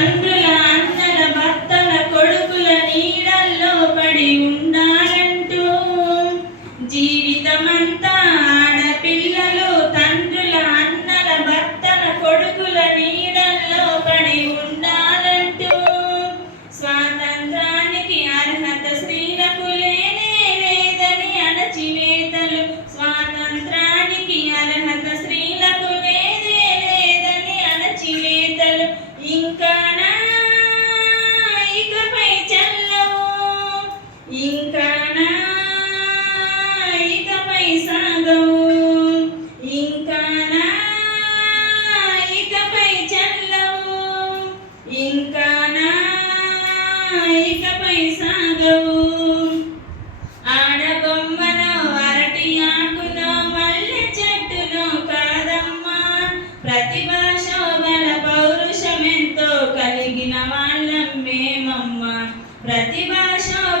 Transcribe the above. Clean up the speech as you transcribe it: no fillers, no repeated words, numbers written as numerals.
తండ్రుల అన్నల భర్తల కొడుకుల నీడల్లో పడి ఉండాలంటూ జీవితమంతా ఆడపిల్లలు తండ్రుల అన్నల భర్తల కొడుకుల నీడల్లో పడి ఉండాలంటూ స్వాతంత్రానికి అర్హత స్త్రీలకు లేనే లేదని అణచివేతలు స్వాతంత్రానికి అర్హత స్త్రీలకు లేనే లేదని అణచివేతలు ఇంకా ఇకపై చెల్లవు ఇంకా ఇకపై సాగవు ఇంకా ఇకపై చెల్లవు ఇంకా ఇకపై సాగవు ఆడబొమ్మలో అరటి ఆకులో మల్లె చెట్టులో కాదమ్మా ప్రతిభా శోభల పౌరుషమెంతో కలిగిన వాళ్ళం మేమమ్మ ప్రతిభా శోభ